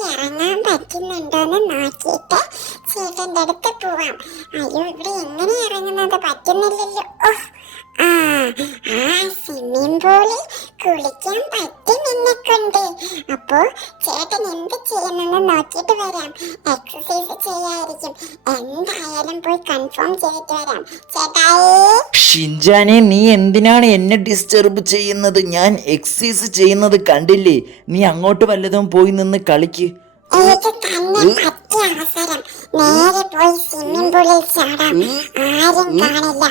நேரங்கள் എക്സസൈസ് ചെയ്യായിരിക്കും. എന്തായാലും പോയി കൺഫേം ചെയ്തിട്ട് വരാം. ചേട്ടായി. ഷിൻജാനെ നീ എന്തിനാണ് എന്നെ ഡിസ്റ്റർബ് ചെയ്യുന്നത്? ഞാൻ എക്സസൈസ് ചെയ്യുന്നത് കണ്ടില്ലേ? നീ അങ്ങോട്ട് വല്ലതും പോയി നിന്ന് കളിക്ക്. എനിക്ക് തന്നെ പറ്റിയ അവസരം. നേരെ പോയി സ്വിമ്മിംഗ് പൂളിൽ ചാടാം. ആരും കാണില്ല.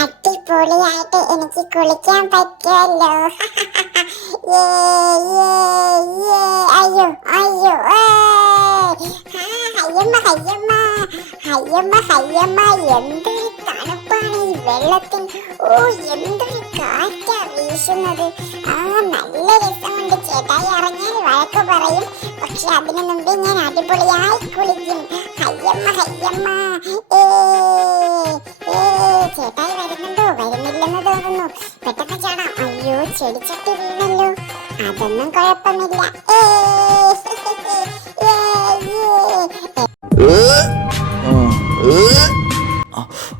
അടിപൊളിയായിട്ട് എനിക്ക് കുളിക്കാൻ പറ്റുമല്ലോ. ഏ, ഏ. അയ്യോ അയ്യോ ഏയ്. ആ, ഹയ്യമ്മ ഹയ്യമ്മ ഹയ്യമ്മ ഹയ്യമ്മ എന്തൊരു തണുപ്പാണ് ഈ വെള്ളത്തിൽ. ഓ എന്തൊരു കാറ്റാ വീശുന്നത്. ആ നല്ല രസമുണ്ട്. ചേട്ടായി ഇറങ്ങിയാൽ വഴക്ക് പറയും. പക്ഷെ അതിനു മുമ്പേ ഞാൻ അടിപൊളിയായി കുളിക്കും. ഹയ്യമ്മ ഹയ്യമ്മ ചേട്ടായി വരുന്നുണ്ടോ? വരുന്നില്ലെന്ന് തോന്നുന്നു. പെട്ടെന്ന് ചാടാം. അയ്യോ ചെടിച്ചട്ടി വീണല്ലോ. അതൊന്നും കുഴപ്പമില്ല. ഏ ഏ, ഏ.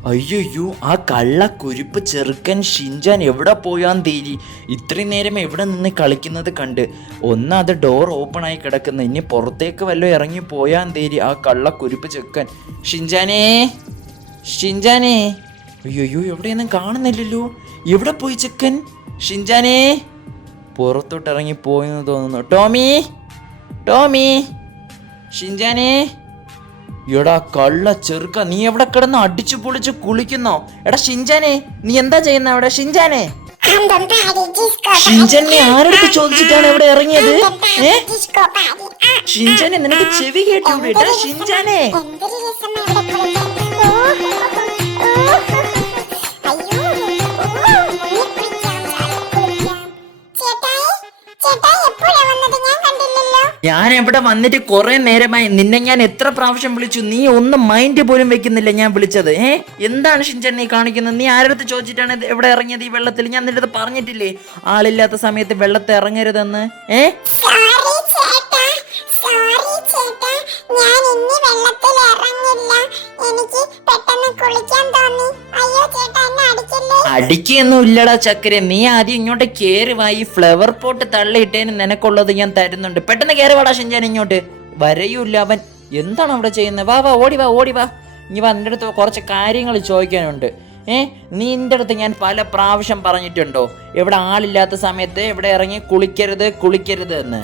അയ്യോ ആ കള്ള കുരുപ്പ് ചെറുക്കൻ ഷിൻജാൻ എവിടെ പോയാൻ തീരി ഇത്രയും നേരം എവിടെ നിന്ന് കളിക്കുന്നത് കണ്ട്? ഒന്ന് അത് ഡോർ ഓപ്പൺ ആയി കിടക്കുന്ന. ഇനി പുറത്തേക്ക് വല്ലതും ഇറങ്ങി പോയാൻ തീരി ആ കള്ള കുരുപ്പ് ചെറുക്കൻ. ഷിൻജാനേ ഷിൻജാനേ. അയ്യോ എവിടെയൊന്നും കാണുന്നില്ലല്ലോ. എവിടെ പോയി ചെക്കൻ? ഷിൻജാനേ. പുറത്തോട്ട് ഇറങ്ങി പോയെന്ന് തോന്നുന്നു. ടോമി ടോമി ഷിൻജാനേ. എടാ കള്ള ചെറുക്ക നീ എവിടെ കിടന്ന് അടിച്ചു പൊളിച്ച് കുളിക്കുന്നോ? എടാ ഷിൻജാനെ നീ എന്താ ചെയ്യുന്ന അവിടെ? ഷിൻജാനെ. ഷിൻജാനെ ആരെടുത്ത് ചോദിച്ചിട്ടാണ് ഇവിടെ ഇറങ്ങിയത്? ഏ? ഷിൻജാനെ നിനക്ക് ചെവി കേട്ടു എടാ ഷിൻജാനെ. ഞാൻ എവിടെ വന്നിട്ട് കുറെ നേരമായി നിന്നെ ഞാൻ എത്ര പ്രാവശ്യം വിളിച്ചു? നീ ഒന്നും മൈൻഡ് പോലും വെക്കുന്നില്ല ഞാൻ വിളിച്ചത്. ഏ? എന്താണ് ഷിൻചൻ നീ കാണിക്കുന്നത്? നീ ആരടുത്ത് ചോദിച്ചിട്ടാണ് എവിടെ ഇറങ്ങിയത് ഈ വെള്ളത്തിൽ? ഞാൻ നിന്റെ അടുത്ത് പറഞ്ഞിട്ടില്ലേ? ആളില്ലാത്ത സമയത്ത് വെള്ളത്തിൽ ഇറങ്ങരുതെന്ന്. ഏ? എനിക്ക് പെട്ടെന്ന് കുളിക്കാൻ തോന്നി അയ്യോ ചേട്ടാ. അടിക്കൊന്നും ഇല്ലടാ ചക്കര. നീ ആദ്യം ഇങ്ങോട്ട് കേറി വാ. ഈ ഫ്ലവർ പോട്ട് തള്ളിയിട്ടേന് നിനക്കുള്ളത് ഞാൻ തരുന്നുണ്ട്. പെട്ടെന്ന് കേറി വാടാ ഷിഞ്ചാൻ ഇങ്ങോട്ട്. വരയൂല്ല അവൻ. എന്താണ് അവിടെ ചെയ്യുന്നത്? വാ വാ ഓടി വാ ഓടി വാ. ഇനി വാ നിന്റെ അടുത്ത് കുറച്ച് കാര്യങ്ങൾ ചോദിക്കാനുണ്ട്. ഏ? നീ എന്റെ അടുത്ത് ഞാൻ പല പ്രാവശ്യം പറഞ്ഞിട്ടുണ്ടോ? ഇവിടെ ആളില്ലാത്ത സമയത്ത് ഇവിടെ ഇറങ്ങി കുളിക്കരുത് കുളിക്കരുത് എന്ന്.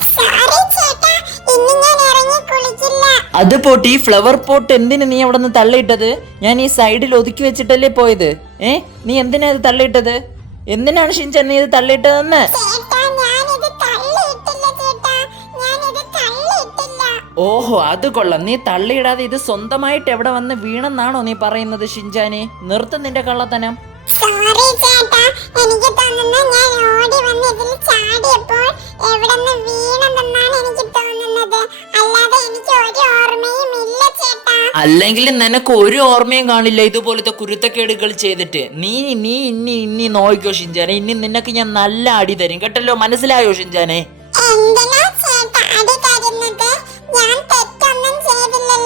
അത് പോട്ട് ഈ ഫ്ലവർ പോട്ട് എന്തിനു നീ അവിടെ നിന്ന് തള്ളിയിട്ടത്? ഞാൻ ഈ സൈഡിൽ ഒതുക്കി വെച്ചിട്ടല്ലേ പോയത്. ഏ? നീ എന്തിനാ ഇത് തള്ളിയിട്ടത്? എന്തിനാണ് ഷിൻചൻ നീ ഇത് തള്ളിയിട്ടതെന്ന്? ഓഹോ അത് കൊള്ളാം. നീ തള്ളിയിടാതെ ഇത് സ്വന്തമായിട്ട് എവിടെ വന്ന് വീണെന്നാണോ നീ പറയുന്നത് ഷിൻചാനെ? നിർത്തുന്നിന്റെ കള്ളത്തനം. ചേട്ടാ എനിക്ക് തോന്നുന്നു ഞാൻ ഓടി വന്ന് ഇതിൽ ചാടിയപ്പോൾ എവിടെന്ന് വീണെന്നാണ് എനിക്ക് തോന്നുന്നത്. അല്ലാതെ എനിക്ക് ഒരു ഓർമ്മയും ഇല്ല ചേട്ടാ. അല്ലെങ്കിൽ നിനക്ക് ഒരു ഓർമ്മയും കാണില്ല ഇതുപോലത്തെ കുരുത്തക്കേടുകൾ ചെയ്തിട്ട്. നീ നീ ഇനി ഇനി നോക്കിക്കോ ഷിഞ്ചാനെ. ഇനി നിനക്ക് ഞാൻ നല്ല അടി തരും. കേട്ടല്ലോ? മനസ്സിലായോ ഷിഞ്ചാനെ? എന്തിനാ ചേട്ടാ അടി തരുന്നത്? ഞാൻ തെറ്റൊന്നും ചെയ്തില്ലല്ലോ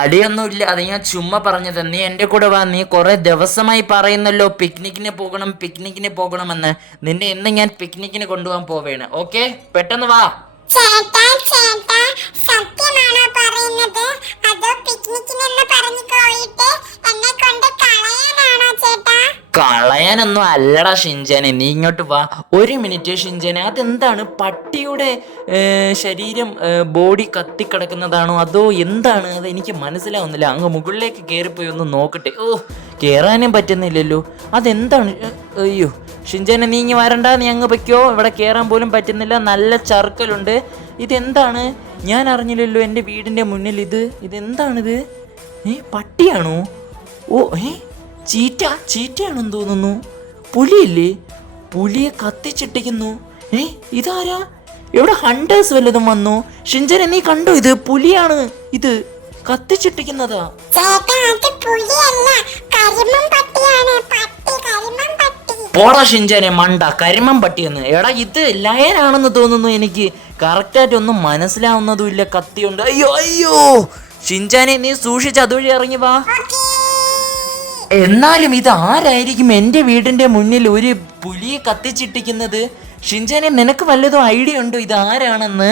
ആ അടിയൊന്നും ഇല്ല അത് ഞാൻ ചുമ്മാ പറഞ്ഞത്. നീ എന്റെ കൂടെ വാ. നീ കുറേ ദിവസമായി പറയുന്നല്ലോ പിക്നിക്കിന് പോകണം പിക്നിക്കിന് പോകണമെന്ന്. നിന്നെ ഇന്ന് ഞാൻ പിക്നിക്കിന് കൊണ്ടുപോകാൻ പോവേണ്. ഓക്കെ പെട്ടെന്ന് വാ. സത്യമാണോ പറയുന്നത്? അതോ പിക്നിക്കിനെന്ന് പറഞ്ഞു പോയിട്ട് എന്നെ കൊണ്ട് കളയാനാണോ ചേട്ടാ? കളയാനൊന്നും അല്ലടാ ഷിൻജാനെ നീ ഇങ്ങോട്ട് വാ. ഒരു മിനിറ്റ് ഷിൻജാനെ അതെന്താണ്? പട്ടിയുടെ ശരീരം ബോഡി കത്തിക്കിടക്കുന്നതാണോ? അതോ എന്താണ്? അത് എനിക്ക് മനസ്സിലാവുന്നില്ല. അങ്ങ് മുകളിലേക്ക് കയറിപ്പോയി ഒന്ന് നോക്കട്ടെ. ഓ കയറാനും പറ്റുന്നില്ലല്ലോ. അതെന്താണ്? അയ്യോ. ഷിൻജാനെ നീ ഇങ്ങ് വരണ്ട. നീ അങ്ങ് പൊയ്ക്കോ. ഇവിടെ കയറാൻ പോലും പറ്റുന്നില്ല. നല്ല ചർക്കലുണ്ട് ഇതെന്താണ്? ഞാൻ അറിഞ്ഞില്ലല്ലോ എന്റെ വീടിന്റെ മുന്നിൽ ഇത്. ഇതെന്താണിത്? ഏ പട്ടിയാണോ? ഓ ഏ ചീറ്റ ചീറ്റയാണെന്ന് തോന്നുന്നു. പുലിയില്ലേ? പുലിയെ കത്തിച്ചിട്ടിക്കുന്നു ഏ ഇതാരാ? എവിടെ ഹണ്ടേഴ്സ് വല്ലതും വന്നു? ഷിഞ്ചനെ നീ കണ്ടോ ഇത്? പുലിയാണ് ഇത് പട്ടി. പോടാ ഷിഞ്ചാനെ മണ്ട. കരിമം പട്ടിയെന്ന്. എടാ ഇത് ലയനാണെന്ന് തോന്നുന്നു എനിക്ക്. കറക്റ്റായിട്ട് ഒന്നും മനസ്സിലാവുന്നതുമില്ല. കത്തിയുണ്ട്. അയ്യോ അയ്യോ! ഷിൻചാനെ നീ സൂക്ഷിച്ച് അതുവഴി ഇറങ്ങി വാ. എന്നാലും ഇത് ആരായിരിക്കും എന്റെ വീടിന്റെ മുന്നിൽ ഒരു പുലിയെ കത്തിച്ചിട്ടിക്കുന്നത് ഷിൻചാനെ നിനക്ക് വല്ലതും ഐഡിയ ഉണ്ടോ? ഇത് ആരാണെന്ന്.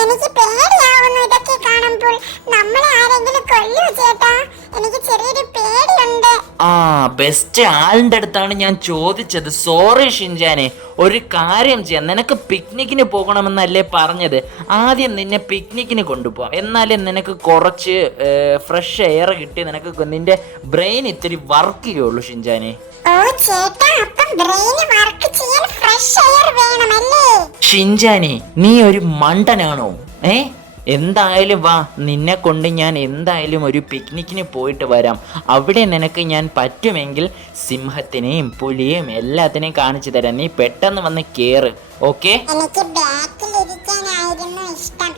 എനിക്ക് പേടിയാവുന്നു ഇതൊക്കെ കാണുമ്പോൾ. നമ്മളെ ആരെങ്കിലും കൊല്ലൂ ചേട്ടാ. എനിക്ക് ചെറിയൊരു പേടിയുണ്ട്. ആ ബെസ്റ്റ് ആളിന്റെ അടുത്താണ് ഞാൻ ചോദിച്ചത്. സോറി ഷിൻജാനെ. ഒരു കാര്യം ചെയ്യാം. നിനക്ക് പിക്നിക്കിന് പോകണമെന്നല്ലേ പറഞ്ഞത്? ആദ്യം നിന്നെ പിക്നിക്കിന് കൊണ്ടുപോകാം എന്നാലേ നിനക്ക് കുറച്ച് ഫ്രഷ് എയർ കിട്ടി. നിനക്ക് നിന്റെ ബ്രെയിൻ ഇത്തിരി വർക്ക് ചെയ്യുള്ളൂ ഷിൻജാനെ. ഓ ചേട്ടാ അപ്പം ബ്രെയിൻ വർക്ക് ചെയ്യാൻ ഫ്രഷ് എയർ വേണമല്ലേ? ഷിൻജാനെ നീ ഒരു മണ്ടനാണോ? ഏ? എന്തായാലും വാ നിന്നെ കൊണ്ട് ഞാൻ എന്തായാലും ഒരു പിക്നിക്കിന് പോയിട്ട് വരാം. അവിടെ നിനക്ക് ഞാൻ പറ്റുമെങ്കിൽ സിംഹത്തിനെയും പുലിയെയും എല്ലാത്തിനെയും കാണിച്ചു തരാം. നീ പെട്ടെന്ന് വന്ന് കേറ് ഓക്കെ? എനിക്ക് ഇഷ്ടം.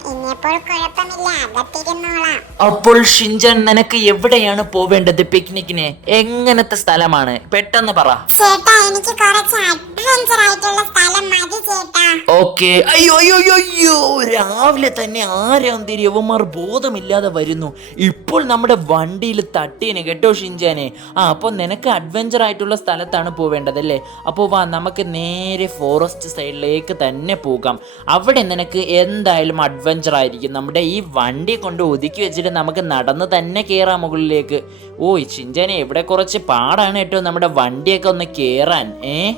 അപ്പോൾ ഷിൻജാൻ നിനക്ക് എവിടെയാണ് പോവേണ്ടത് പിക്നിക്കിന് എങ്ങനത്തെ സ്ഥലമാണ്? പെട്ടെന്ന് പറ. ചേട്ടാ എനിക്ക് കുറച്ച് അഡ്വഞ്ചർ ആയിട്ടുള്ള സ്ഥലം മതി ചേട്ടാ. ഓക്കെ. അയ്യോ അയ്യോ അയ്യോ അയ്യോ. രാവിലെ തന്നെ ആരാന്തിരി യവന്മാർ ബോധമില്ലാതെ വരുന്നു. ഇപ്പോൾ നമ്മുടെ വണ്ടിയിൽ തട്ടീന് കേട്ടോ ഷിൻജാനെ. ആ അപ്പോൾ നിനക്ക് അഡ്വഞ്ചർ ആയിട്ടുള്ള സ്ഥലത്താണ് പോവേണ്ടത് അല്ലേ? അപ്പോൾ വാ നമുക്ക് നേരെ ഫോറസ്റ്റ് സൈഡിലേക്ക് തന്നെ പോകാം. അവിടെ നിനക്ക് എന്തായാലും അഡ്വഞ്ചർ ആയിരിക്കും. നമ്മുടെ ഈ വണ്ടി കൊണ്ട് ഒതുക്കി വെച്ചിട്ട് നമുക്ക് നടന്ന് തന്നെ കയറാം മുകളിലേക്ക്. ഓ ചിഞ്ചനെ ഇവിടെ കുറച്ച് പാടാണ് ഏറ്റവും നമ്മുടെ വണ്ടിയൊക്കെ ഒന്ന് കയറാൻ ഏ?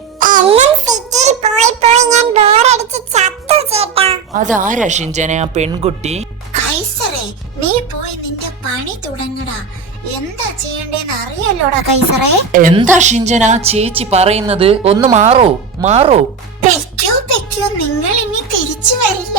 അതാരാ ഷിൻജാനെ ആ പെൺകുട്ടി? കൈസറേ നീ പോയി നിന്റെ പണി തുടങ്ങടാ. എന്താ ചെയ്യണ്ടേന്ന് അറിയല്ലോടാ കൈസറേ? എന്താ ഷിഞ്ചന ചേച്ചി പറയുന്നത്? ഒന്ന് മാറോ മാറോ. പെക്കോ പെക്കോ നിങ്ങൾ ഇനി തിരിച്ചു വരില്ല.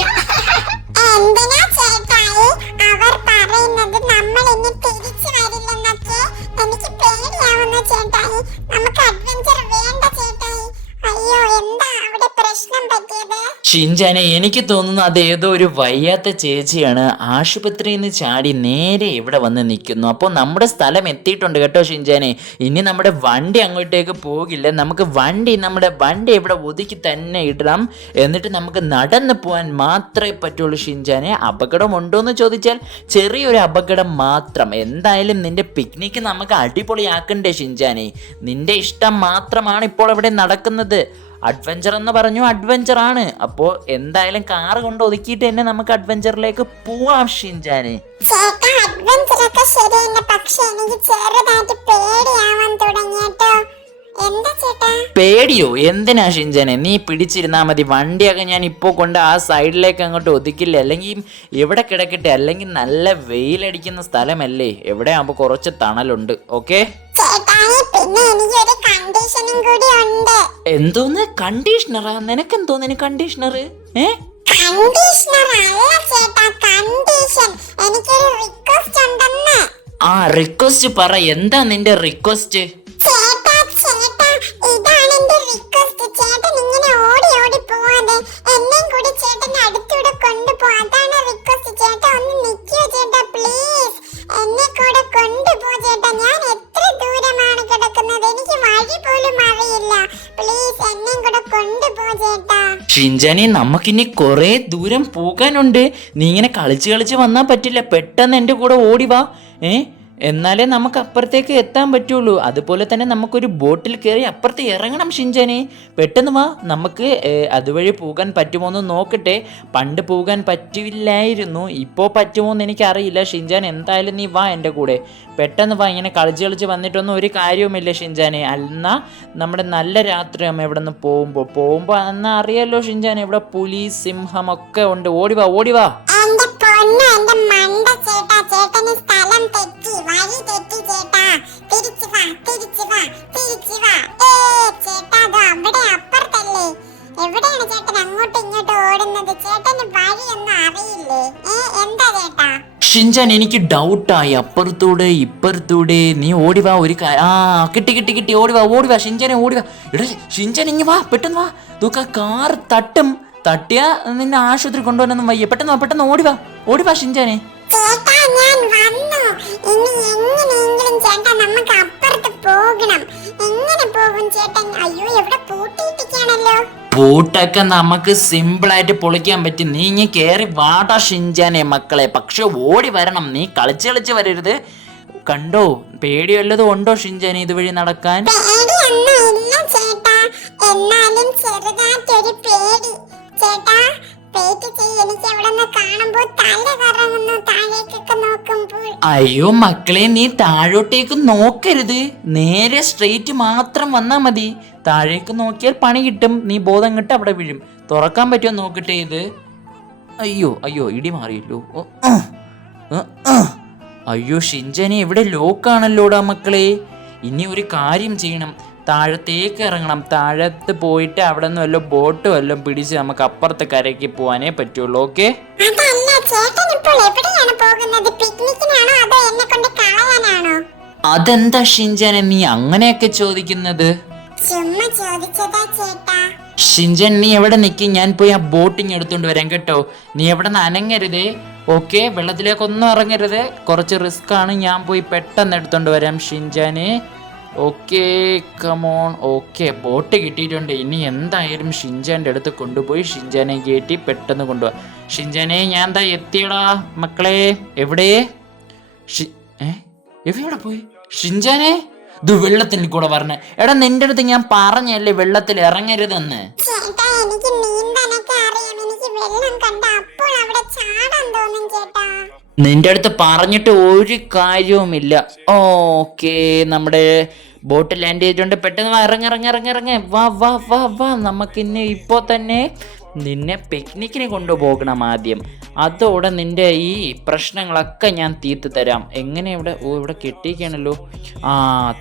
എന്തിനാ ചേട്ടായി? അവർ പറയുന്നത് നമ്മൾ ഇനി തിരിച്ചു വരില്ലെന്നൊക്കെ എനിക്ക് പേടിയാവുന്നു ചേട്ടായി. നമുക്ക് അഡ്വഞ്ചർ വേണ്ട ചേട്ടായി. അയ്യോ എന്താ അവിടെ പ്രശ്നം പറ്റിയത്? ഷിൻജാനെ എനിക്ക് തോന്നുന്നു അത് ഏതോ ഒരു വയ്യാത്ത ചേച്ചിയാണ്. ആശുപത്രിയിൽ നിന്ന് ചാടി നേരെ ഇവിടെ വന്ന് നിൽക്കുന്നു. അപ്പോൾ നമ്മുടെ സ്ഥലം എത്തിയിട്ടുണ്ട് കേട്ടോ ഷിൻജാനെ. ഇനി നമ്മുടെ വണ്ടി അങ്ങോട്ടേക്ക് പോകില്ല. നമുക്ക് വണ്ടി നമ്മുടെ വണ്ടി ഇവിടെ ഒതുക്കി തന്നെ ഇടണം. എന്നിട്ട് നമുക്ക് നടന്നു പോകാൻ മാത്രമേ പറ്റുള്ളൂ ഷിൻജാനെ. അപകടമുണ്ടോ എന്ന് ചോദിച്ചാൽ ചെറിയൊരു അപകടം മാത്രം. എന്തായാലും നിന്റെ പിക്നിക്ക് നമുക്ക് അടിപൊളിയാക്കണ്ടേ ഷിൻജാനെ. നിന്റെ ഇഷ്ടം മാത്രമാണ് ഇപ്പോൾ ഇവിടെ നടക്കുന്നത്. അഡ്വഞ്ചർ എന്ന് പറഞ്ഞു അഡ്വഞ്ചർ ആണ്. അപ്പോൾ എന്തായാലും കാറ് കൊണ്ട് ഒതുക്കിയിട്ട് തന്നെ നമുക്ക് അഡ്വഞ്ചറിലേക്ക് പോവാം ഷിൻജാന്. പേടിയോ? എന്തിനാ ഷിൻജാനെ? നീ പിടിച്ചിരുന്നാ മതി. വണ്ടിയൊക്കെ ഞാൻ ഇപ്പോൾ കൊണ്ട് ആ സൈഡിലേക്ക് അങ്ങോട്ട് ഒതുക്കില്ല? അല്ലെങ്കിൽ എവിടെ കിടക്കട്ടെ? അല്ലെങ്കിൽ നല്ല വെയിലടിക്കുന്ന സ്ഥലമല്ലേ? എവിടെ ആകുമ്പോൾ കുറച്ച് തണലുണ്ട്. ഓക്കെ പിന്നെ എനിക്കൊരു കണ്ടീഷനും കൂടി ഉണ്ട്. എന്തോന്ന്? കണ്ടീഷണറാ നിനക്കെന്തോന്നിന് കണ്ടീഷണർ ഏ? കണ്ടീഷണർ അല്ല ചേട്ടാ കണ്ടീഷൻ എനിക്കൊരു റിക്വസ്റ്റ് ഉണ്ടെന്ന്. ആ റിക്വസ്റ്റ് പറ. എന്താ നിന്റെ റിക്വസ്റ്റ് ചേട്ടാ ചേട്ടാ ഇതാണ് എന്റെ റിക്വസ്റ്റ് ചേട്ടൻ ഇങ്ങനെ ഓടി ഓടി പോവാതെ എന്നെയും കൂടി ചേട്ടൻ അടുത്തൂടെ കൊണ്ടുപോ അതാണ് റിക്വസ്റ്റ് ഷിൻജാനെ നമുക്കിനി കുറേ ദൂരം പോകാനുണ്ട്. നീ ഇങ്ങനെ കളിച്ച് കളിച്ച് വന്നാൽ പറ്റില്ല. പെട്ടെന്ന് എന്റെ കൂടെ ഓടി വാ. ഏ? എന്നാലേ നമുക്ക് അപ്പുറത്തേക്ക് എത്താൻ പറ്റുള്ളൂ. അതുപോലെ തന്നെ നമുക്കൊരു ബോട്ടിൽ കയറി അപ്പുറത്ത് ഇറങ്ങണം ഷിഞ്ചനെ പെട്ടെന്ന് വാ നമുക്ക് അതുവഴി പോകാൻ പറ്റുമോ എന്ന് നോക്കട്ടെ. പണ്ട് പോകാൻ പറ്റില്ലായിരുന്നു. ഇപ്പോൾ പറ്റുമോ എന്ന് എനിക്കറിയില്ല. ഷിഞ്ചാൻ എന്തായാലും നീ വാ എന്റെ കൂടെ. പെട്ടെന്ന് വാ ഇങ്ങനെ കളിച്ച് കളിച്ച് വന്നിട്ടൊന്നും ഒരു കാര്യവുമില്ല ഷിഞ്ചാനെ എന്നാൽ നമ്മുടെ നല്ല രാത്രി അമ്മ ഇവിടെ നിന്ന് പോകുമ്പോൾ പോകുമ്പോൾ എന്നാൽ അറിയാലോ ഷിഞ്ചാൻ ഇവിടെ പുലി സിംഹം ഒക്കെ ഉണ്ട്. ഓടിവാ ഓടിവാ എന്റെ മണ്ട സ്ഥലം വഴി തെറ്റി തിരിച്ചു വാ തിരിച്ചു വാ തിരിച്ചു വാ. ഏ അപ്പുറത്തല്ലേ? എവിടെയാണ് അറിയില്ലേ? ഏ എന്താ എനിക്ക് ഡൗട്ടായി. അപ്പുറത്തൂടെ ഇപ്പുറത്തൂടെ. നീ ഓടിവാ ഒരു ആ കിട്ടി കിട്ടി കിട്ടി. ഓടിവാ ഓടിവാ ഓടി ഓടിവാ എടാ ഷിൻജാൻ ഇങ്ങ് വാ പെട്ടെന്ന് വാ. നോക്ക കാർ തട്ടും. തട്ടിയാ നിന്നെ ആശുപത്രി കൊണ്ടുപോകാനൊന്നും വയ്യ. പെട്ടെന്ന് പെട്ടെന്ന് ഓടി വാ. ഓടി വാ ഷിൻജാനെ ചേട്ടാ ചേട്ടാ ഞാൻ വന്നു. ഇനി എങ്ങനെയെങ്കിലും ചേട്ടാ നമുക്ക് സിമ്പിൾ ആയിട്ട് പൂട്ടൊക്കെ നമുക്ക് സിമ്പിളായിട്ട് പൊളിക്കാൻ പറ്റും. നീ ഇങ്ങനെ കേറി വാടാ ഷിഞ്ചാനെ മക്കളെ. പക്ഷെ ഓടി വരണം. നീ കളിച്ച് കളിച്ച് വരരുത്. കണ്ടോ? പേടി വല്ലതും ഉണ്ടോ ഷിഞ്ചാനെ ഇതുവഴി നടക്കാൻ? എന്നാലും ചെറുതായിട്ടൊരു പേടി. ചേട്ടാ എനിക്ക് തല കറങ്ങുന്നു. നോക്കുമ്പോൾ. അയ്യോ മക്കളെ നീ താഴോട്ടേക്ക് നോക്കരുത്. നേരെ സ്ട്രെയിറ്റ് മാത്രം വന്നാ മതി. താഴേക്ക് നോക്കിയാൽ പണി കിട്ടും. നീ ബോധം കിട്ടും അവിടെ വീഴും. തുറക്കാൻ പറ്റുമോ നോക്കട്ടെ ഇത്? അയ്യോ അയ്യോ ഇടി മാറിയല്ലോ. അയ്യോ ഷിഞ്ചനെ ഇവിടെ ലോക്കാണല്ലോടാ മക്കളെ. ഇനി ഒരു കാര്യം ചെയ്യണം. താഴത്തേക്ക് ഇറങ്ങണം. താഴത്ത് പോയിട്ട് അവിടെ നിന്ന് വല്ല ബോട്ട് വല്ലതും പിടിച്ച് നമുക്ക് അപ്പുറത്തെ കരയ്ക്ക് പോകാനേ പറ്റുള്ളൂ ഓക്കെ? അതെന്താ ഷിഞ്ചനെ നീ അങ്ങനെയൊക്കെ ചോദിക്കുന്നത്? ഷിഞ്ചൻ നീ എവിടെ നിൽക്കി ഞാൻ പോയി ആ ബോട്ടിങ് എടുത്തോണ്ട് വരാം കേട്ടോ. നീ എവിടെ നിന്ന് അനങ്ങരുതേ ഓക്കെ? വെള്ളത്തിലേക്കൊന്നും ഇറങ്ങരുത്. കുറച്ച് റിസ്ക് ആണ് ഞാൻ പോയി പെട്ടെന്ന് എടുത്തോണ്ട് വരാം ഷിഞ്ചാന് okay come on okay boat കിട്ടിയിട്ടുണ്ട്. ഇനി എന്തായാലും ഷിൻജാന്റെ അടുത്ത് കൊണ്ടുപോയി ഷിൻജാനെ കയറ്റി പെട്ടെന്ന് കൊണ്ടുപോകാം ഷിൻജാനെ ഞാൻ എന്താ എത്തിയടാ മക്കളെ. എവിടെ? എവിടെ പോയി? ഷിൻജാനെ ഇത് വെള്ളത്തിൽ കൂടെ പറഞ്ഞു എടാ നിന്റെ അടുത്ത് ഞാൻ പറഞ്ഞല്ലേ വെള്ളത്തിൽ ഇറങ്ങരുതെന്ന്. എനിക്ക് വെള്ളം കണ്ട അപ്പോൾ അവിടെ ചാടാൻ തോന്നും ചേട്ടാ. നിന്റെ അടുത്ത് പറഞ്ഞിട്ട് ഒരു കാര്യവുമില്ല. ഓക്കെ നമ്മുടെ ബോട്ട് ലാൻഡ് ചെയ്തിട്ടുണ്ട് പെട്ടെന്ന് ഇറങ്ങി ഇറങ്ങി ഇറങ്ങി ഇറങ്ങ. വാ വാ വാ വാ. നമുക്കിന്ന് ഇപ്പോൾ തന്നെ നിന്നെ പിക്നിക്കിന് കൊണ്ടുപോകണം ആദ്യം. അതോടെ നിന്റെ ഈ പ്രശ്നങ്ങളൊക്കെ ഞാൻ തീർത്ത് തരാം. എങ്ങനെ ഇവിടെ ഓ ഇവിടെ കെട്ടിയിരിക്കുകയാണല്ലോ? ആ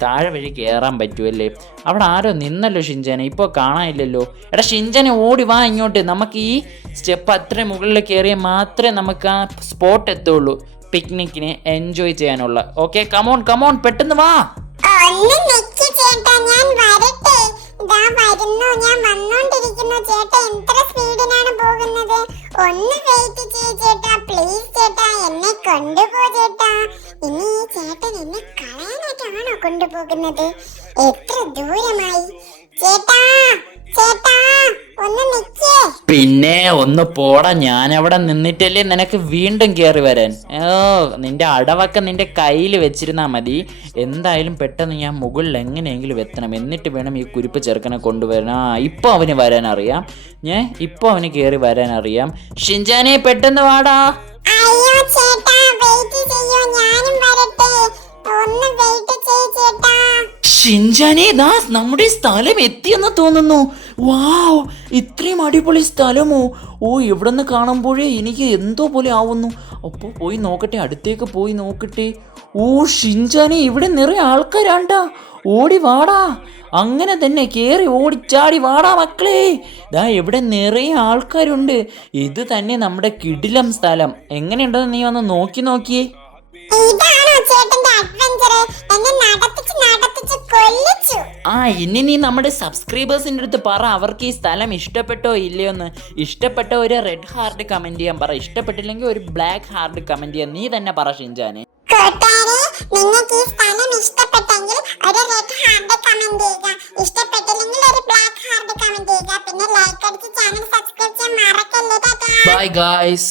താഴെ വഴി കയറാൻ പറ്റുമല്ലേ അവിടെ ആരോ നിന്നല്ലോ ഷിഞ്ചനെ. ഇപ്പോൾ കാണാനില്ലല്ലോ. എടാ ഷിഞ്ചനെ ഓടി വാ ഇങ്ങോട്ട്. നമുക്ക് ഈ സ്റ്റെപ്പ് അത്രയും മുകളിൽ കയറിയാൽ മാത്രമേ നമുക്ക് ആ സ്പോട്ട് എത്തുള്ളൂ. പിക്നിക്കിന് എൻജോയ് ചെയ്യാനുള്ള. Okay come on come on പെട്ടെന്ന് വാ. ഞാൻ വരട്ടെ. ഇതാ വരുന്നു ഞാൻ വന്നോണ്ടിരിക്കുന്നു. ചേട്ടാ എത്ര സ്പീഡിനാണ് പോകുന്നത്? ഒന്ന് വെയിറ്റ് ചെയ്യ് ചേട്ടാ പ്ലീസ് ചേട്ടാ എന്നെ കൊണ്ടുപോ ചേട്ടാ. ഇനി ഈ ചേട്ടൻ എന്നെ കളയാനായിട്ടാണോ കൊണ്ടുപോകുന്നത്? എത്ര ദൂരമായി. ചേട്ടാ ചേട്ടാ ഒന്ന് നിക്കേ. പിന്നെ ഒന്ന് പോടാ ഞാൻ അവിടെ നിന്നിട്ടല്ലേ നിനക്ക് വീണ്ടും കയറി വരാൻ. ഓ നിന്റെ അടവൊക്കെ നിന്റെ കയ്യിൽ വെച്ചിരുന്നാ മതി. എന്തായാലും പെട്ടെന്ന് ഞാൻ മുകളിൽ എങ്ങനെയെങ്കിലും എത്തണം. എന്നിട്ട് വേണം ഈ കുരുപ്പ് ചെറുക്കനെ കൊണ്ടുവരണം ആ ഇപ്പൊ അവന് വരാൻ അറിയാം. ഞാൻ ഇപ്പൊ അവന് കയറി വരാൻ അറിയാം. ഷിൻജാനെ പെട്ടെന്ന് വാടാ. അയ്യോ ചേട്ടാ വെയിറ്റ് ചെയ്യോ. ഞാനും വരട്ടെ. ഷിൻജാനെ ദാസ് നമ്മുടെ സ്ഥലം എത്തിയെന്ന് തോന്നുന്നു. വാവ് ഇത്രയും അടിപൊളി സ്ഥലമോ? ഓ ഇവിടെ നിന്ന് കാണുമ്പോഴേ എനിക്ക് എന്തോ പോലെ ആവുന്നു. അപ്പോൾ പോയി നോക്കട്ടെ അടുത്തേക്ക് പോയി നോക്കട്ടെ. ഓ ഷിൻജാനെ ഇവിടെ നിറയെ ആൾക്കാരാണ്ടാ. ഓടി വാടാ. അങ്ങനെ തന്നെ കേറി ഓടിച്ചാടി വാടാ മക്കളെ. ദാ ഇവിടെ നിറയെ ആൾക്കാരുണ്ട്. ഇത് തന്നെ നമ്മുടെ കിടിലം സ്ഥലം. എങ്ങനെയുണ്ടെന്ന് നീ വന്ന് നോക്കി നോക്കിയേ. ആ ഇനി നീ നമ്മുടെ സബ്സ്ക്രൈബേഴ്സിന്റെ അടുത്ത് പറ അവർക്ക് ഈ സ്ഥലം ഇഷ്ടപ്പെട്ടോ ഇല്ലയോ എന്ന് ഇഷ്ടപ്പെട്ട ഒരു റെഡ് ഹാർട്ട് കമന്റ് ചെയ്യാൻ പറ. ഇഷ്ടപ്പെട്ടില്ലെങ്കിൽ ഒരു ബ്ലാക്ക് ഹാർട്ട് കമന്റ് ചെയ്യാൻ. നീ തന്നെ പറ ഷിൻജാന്. നിങ്ങൾക്ക് ഈ സ്ഥലം ഇഷ്ടപ്പെട്ടെങ്കിൽ ഒരു റെഡ് ഹാർട്ട് കമന്റ് ചെയ്യുക. ഇഷ്ടപ്പെട്ടില്ലെങ്കിൽ ഒരു ബ്ലാക്ക് ഹാർട്ട് കമന്റ് ചെയ്യുക. പിന്നെ ലൈക്ക് അടിച്ച് ചാനൽ സബ്സ്ക്രൈബ് ചെയ്യാൻ മറക്കല്ലേ ബൈ ഗായ്സ്